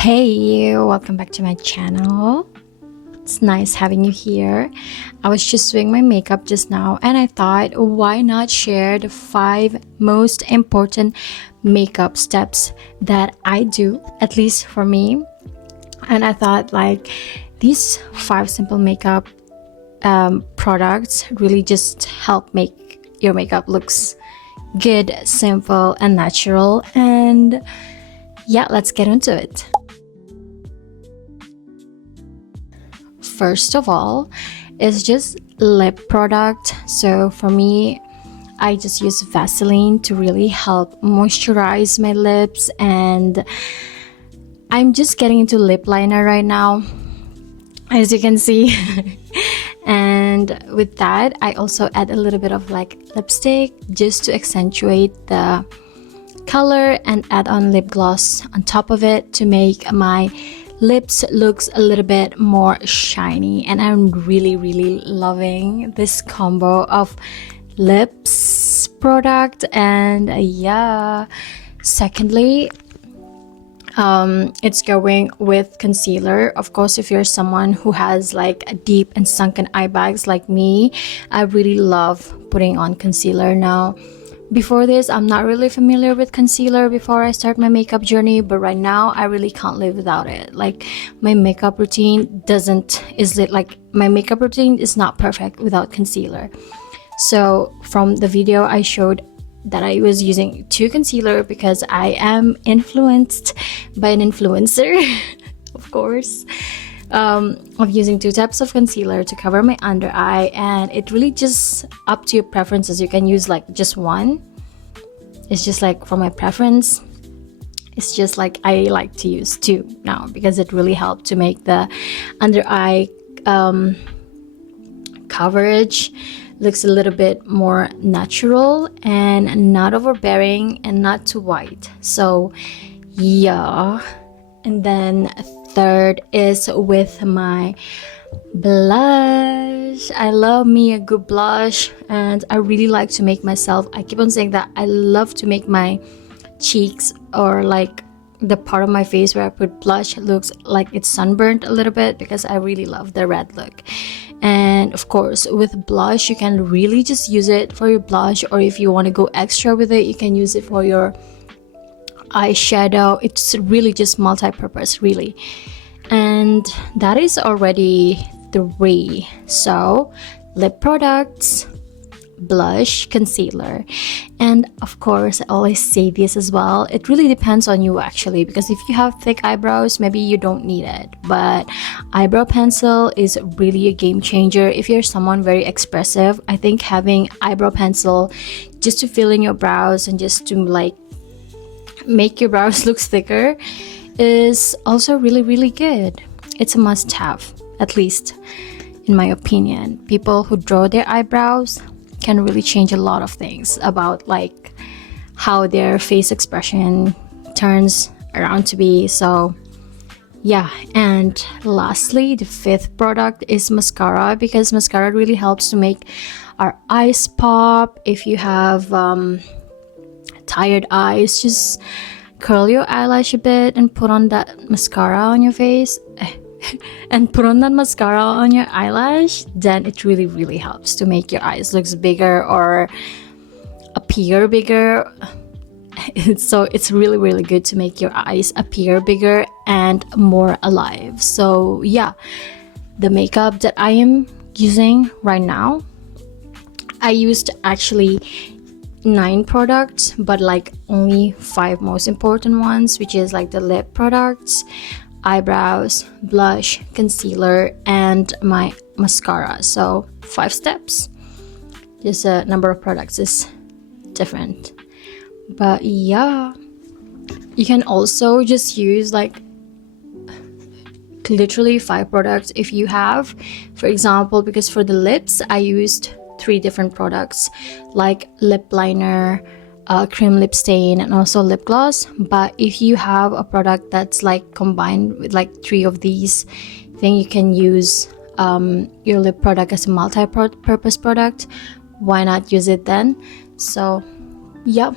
Hey, welcome back to my channel. It's nice having you here. I was just doing my makeup just now and I thought, why not share the 5 most important makeup steps that I do, at least for me. And I thought these 5 simple makeup products really just help make your makeup looks good, simple and natural. And yeah, let's get into it. First of all, it's just lip product. So for me, I just use Vaseline to really help moisturize my lips, and I'm just getting into lip liner right now, as you can see. And with that, I also add a little bit of lipstick just to accentuate the color, and add on lip gloss on top of it to make my lips looks a little bit more shiny. And I'm really loving this combo of lips product. And yeah, secondly, it's going with concealer. Of course, if you're someone who has a deep and sunken eye bags like me, I really love putting on concealer now. Before this, I'm not really familiar with concealer before I start my makeup journey, but right now I really can't live without it. My makeup routine is not perfect without concealer. So from the video I showed that I was using 2 concealer because I am influenced by an influencer, of course, of using 2 types of concealer to cover my under eye. And it really just up to your preferences. You can use just one. It's just for my preference, it's just I like to use 2 now because it really helped to make the under eye coverage looks a little bit more natural and not overbearing and not too white. So yeah. And then third is with my blush. I love me a good blush, and I really like to make myself, I keep on saying that I love to make my cheeks, or the part of my face where I put blush, looks like it's sunburnt a little bit, because I really love the red look. And of course, with blush, you can really just use it for your blush, or if you want to go extra with it, you can use it for your eyeshadow. It's really just multi-purpose, really. And that is already 3. So lip products, blush, concealer, and of course I always say this as well, it really depends on you actually, because if you have thick eyebrows, maybe you don't need it, but eyebrow pencil is really a game changer. If you're someone very expressive, I think having eyebrow pencil just to fill in your brows and just to make your brows look thicker is also really good. It's a must-have, at least in my opinion. People who draw their eyebrows can really change a lot of things about how their face expression turns around to be. So yeah. And lastly, the 5th product is mascara, because mascara really helps to make our eyes pop. If you have tired eyes, just curl your eyelash a bit and put on that mascara on your face and put on that mascara on your eyelash, then it really helps to make your eyes look bigger or appear bigger. So it's really good to make your eyes appear bigger and more alive. So yeah, the makeup that I am using right now, I used actually 9 products, but only 5 most important ones, which is the lip products, eyebrows, blush, concealer, and my mascara. So 5 steps, just a number of products is different. But yeah, you can also just use literally 5 products if you have, for example, because for the lips I used 3 different products, lip liner, cream lip stain, and also lip gloss. But if you have a product that's combined with 3 of these, then you can use your lip product as a multi-purpose product. Why not use it then? So yeah,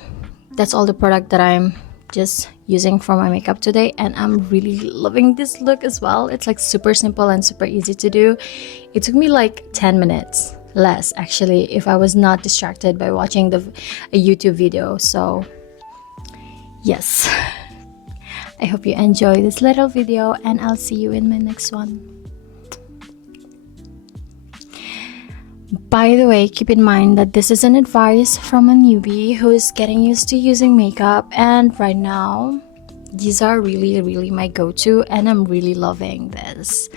that's all the product that I'm just using for my makeup today, and I'm really loving this look as well. It's like super simple and super easy to do. It took me like 10 minutes less actually if I was not distracted by watching a YouTube video. So yes, I hope you enjoy this little video, and I'll see you in my next one. By the way, keep in mind that this is an advice from a newbie who is getting used to using makeup, and right now these are really my go-to, and I'm really loving this.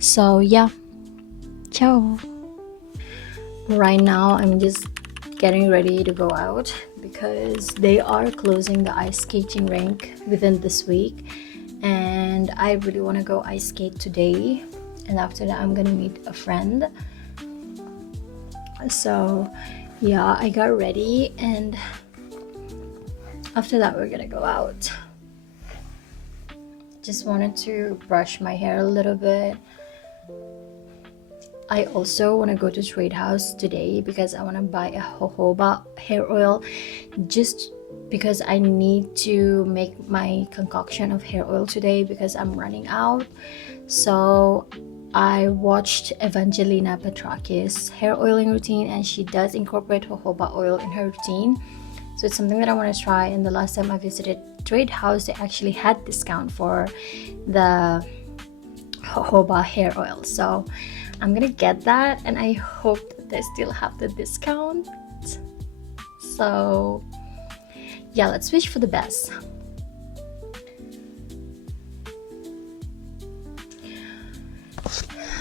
So yeah, ciao. Right now I'm just getting ready to go out because they are closing the ice skating rink within this week, and I really want to go ice skate today, and after that I'm gonna meet a friend. So yeah, I got ready, and after that we're gonna go out. Just wanted to brush my hair a little bit. I also want to go to Trade House today because I want to buy a jojoba hair oil, just because I need to make my concoction of hair oil today because I'm running out. So I watched Evangelina Petrakis' hair oiling routine, and she does incorporate jojoba oil in her routine. So it's something that I want to try, and the last time I visited Trade House, they actually had discount for the jojoba hair oil. So I'm gonna get that, and I hope that they still have the discount. So yeah, let's wish for the best.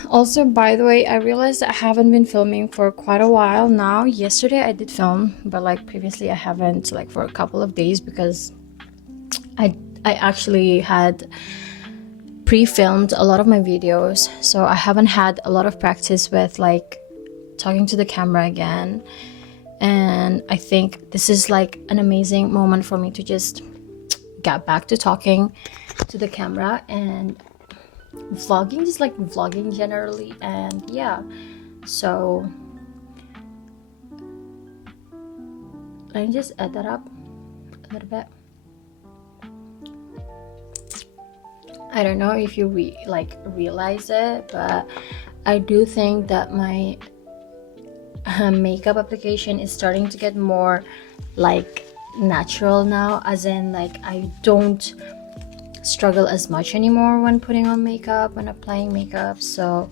Also, by the way, I realized I haven't been filming for quite a while now. Yesterday I did film, but like previously I haven't, like for a couple of days, because I actually had pre-filmed a lot of my videos, so I haven't had a lot of practice with like talking to the camera again. And I think this is like an amazing moment for me to just get back to talking to the camera and vlogging, just like vlogging generally. And yeah, so let me just add that up a little bit. I don't know if you realize it, but I do think that my makeup application is starting to get more like natural now, as in like I don't struggle as much anymore when putting on makeup, when applying makeup. So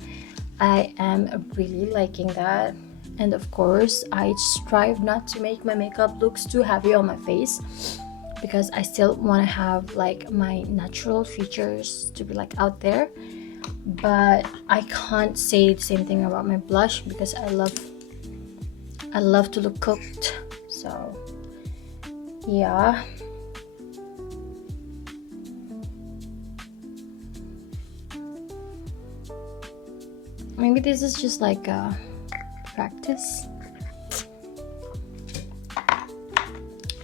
I am really liking that. And of course I strive not to make my makeup looks too heavy on my face, because I still want to have like my natural features to be like out there. But I can't say the same thing about my blush, because I love to look cooked. So yeah, maybe this is just like a practice.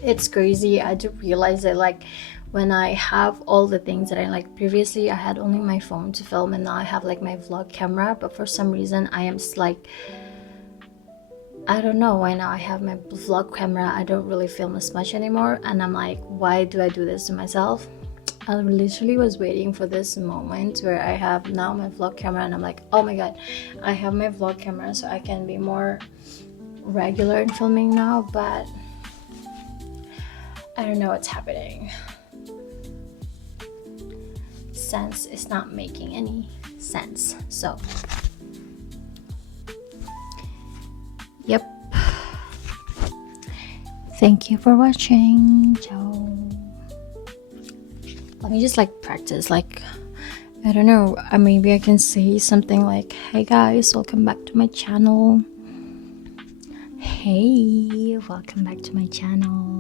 It's crazy. I do realize that like when I have all the things that I like, previously I had only my phone to film, and now I have like my vlog camera, but for some reason I am just like, I don't know why now I have my vlog camera, I don't really film as much anymore, and I'm like, why do I do this to myself? I literally was waiting for this moment where I have now my vlog camera, and I'm like, oh my god, I have my vlog camera, so I can be more regular in filming now. But I don't know what's happening. Sense is not making any sense. So yep, thank you for watching. Ciao. Let me just like practice, like I don't know, maybe I can say something like, hey guys, welcome back to my channel. Hey, welcome back to my channel.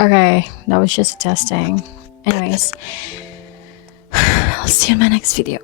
Okay, that was just a testing. Anyways, I'll see you in my next video.